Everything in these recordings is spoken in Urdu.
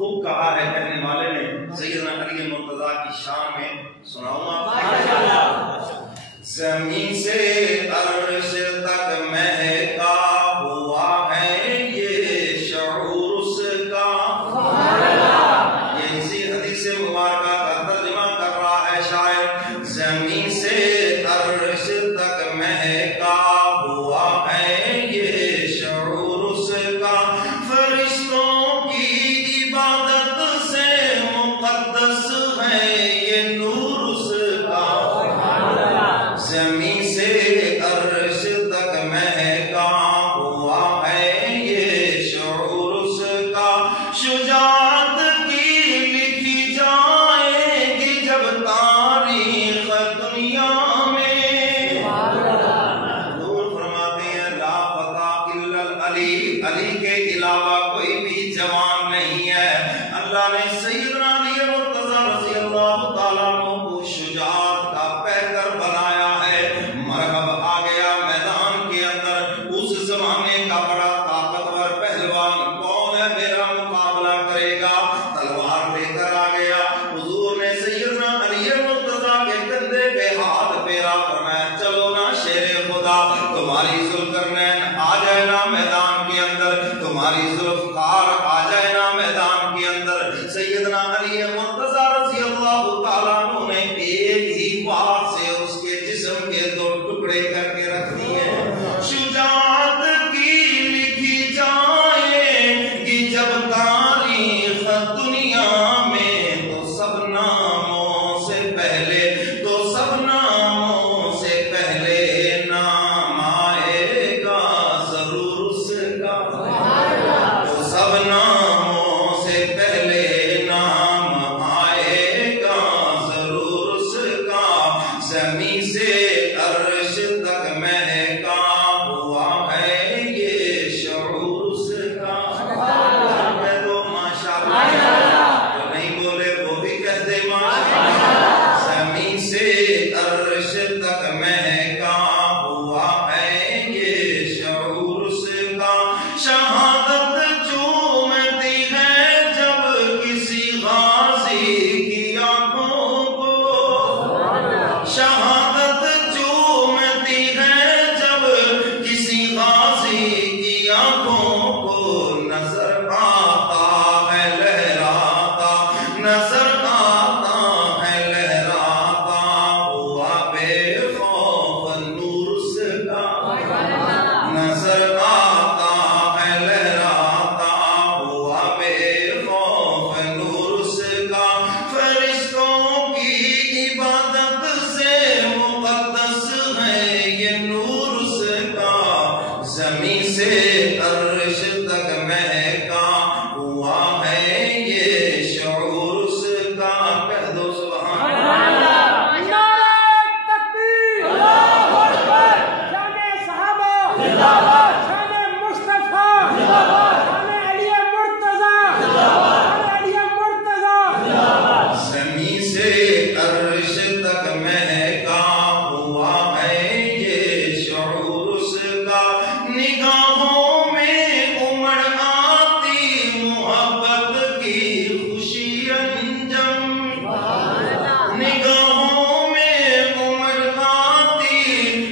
خوب کہا ہے کہنے والے نے سیدنا علی مرتضیٰ کی شان میں سناؤں آپ. زمین سے عرش تک مہکا ہوا ہے یہ شعور اس کا. یہ اسی حدیث مبارکہ کا ترجمہ کر رہا ہے شاعر. زمین سے عرش تک مہکا ہوا ہے یہ شعور اس کا. فرشتوں کی عبادت سے مقدس ہے یہ نور اس کا. زمین سے عرش تک مہکا ہوا ہے یہ شعور اس کا. شجاعت کی لکھی جائے گی جب تاریخ دنیا میں. حضور فرماتے ہیں لا فتح الا العلی. علی کے علاوہ کوئی بھی جوان نہیں ہے. اللہ نے سیدنا علی مرتضیٰ رضی اللہ تعالیٰ عنہ کو شجاعت کا پیکر بنایا ہے. مرحب آ گیا میدان کے اندر. اس زمانے کا بڑا طاقتور پہلوان کون ہے میرا مقابلہ کرے گا؟ تلوار لے کر آ گیا. حضور نے سیدنا علی مرتضیٰ کے کندھے پہ ہاتھ پھیرا. فرمایا چلو نا شیر خدا, تمہاری ذوالقرنین آ جائے نا میدان کے اندر, تمہاری ذوالفقار آ جائے نا میدان کے اندر. سیدنا علی مرتضیٰ رضی اللہ تعالیٰ عنہ نے ایک ہی بات سے اس کے جسم کے 2 ٹکڑے کر کے رکھ دیے. شجاعت کی لکھی جائے گی جب تاریخ دنیا میں, تو سب ناموں سے پہلے, تو سب ناموں سے پہلے نام آئے گا ضرور اس کا. تو سب ناموں سے پہلے نام آئے گا ضرور اس کا. زمین سے عرش تک مہکا ہوا ہے یہ شعور اس کا. کہہ دو ماشاءاللہ, جو نہیں بولے وہ بھی کہہ دے ماشاءاللہ. زمین سے عرش تک مہکا ہوا ہے یہ شعور اس کا. شہادت چومتی ہے جب کسی غازی کی آنکھوں کو. شہادت چومتی ہے جب کسی غازی کی آنکھوں کو. نظر آتا ہے لہراتا, نظر آتا ہے لہراتا ہوا بے خوف نور اس کا. نظر آتا ہے لہراتا ہوا بے خوف نور اس کا. فرشتوں کی عبادت سے مقدس ہے یہ نور اس کا. زمین سے عرش تک مہکا ہوا ہے یہ شعور اس کا. کہہ دو سبحان اللہ. زمین سے عرش تک مہکا ہوا ہے یہ شعور اس کا. نگاہوں میں امڑ آتی محبت کی خوشی انجم. نگاہوں میں امڑ آتی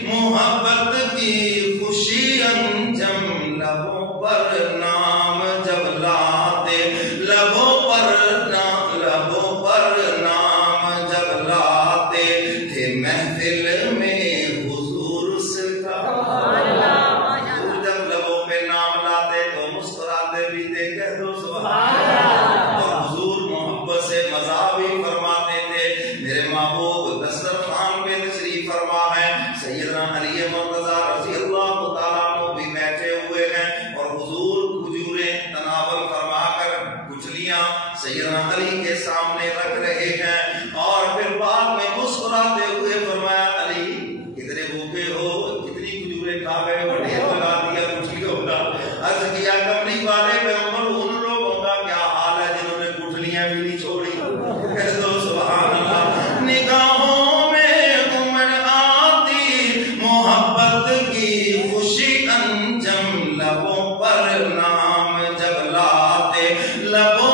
محبت کی خوشی انجم. لبوں پر نام جب لاتے, لبوں پر نام جب لاتے تھے محفل میں حضور اس کا. حضور جب لبوں پہ نام لاتے تو مسکراتے بھی تھے. کہہ دو سبحان اللہ. اور حضور محبت سے مزاح بھی فرماتے تھے. میرے محبوب دسترخوان پہ تشریف فرما ہے. سیدنا علی مرتضیٰ رضی اللہ تعالیٰ عنہ بھی بیٹھے ہوئے ہیں اور حضور کھجوریں تناول فرما کر گچھلیاں سیدنا علی کے سامنے رکھ رہے ہیں. اور پھر بعد میں مسکراتے ہوئے فرمایا علی کتنے بھوکے ہو, کتنی کھجوریں کھا گئے ہو, ڈھیر لگا دیا گچھلیوں کا. عرض کیا کملی والے پیغمبر ان لوگوں کا کیا حال ہے جنہوں نے گٹھلیاں بھی نہیں چھوڑی. کہہ دو سبحان اللہ. نگاہوں میں امڑ آتی محبت کی خوشی انجم. لبوں پر نام جب لاتے, لبوں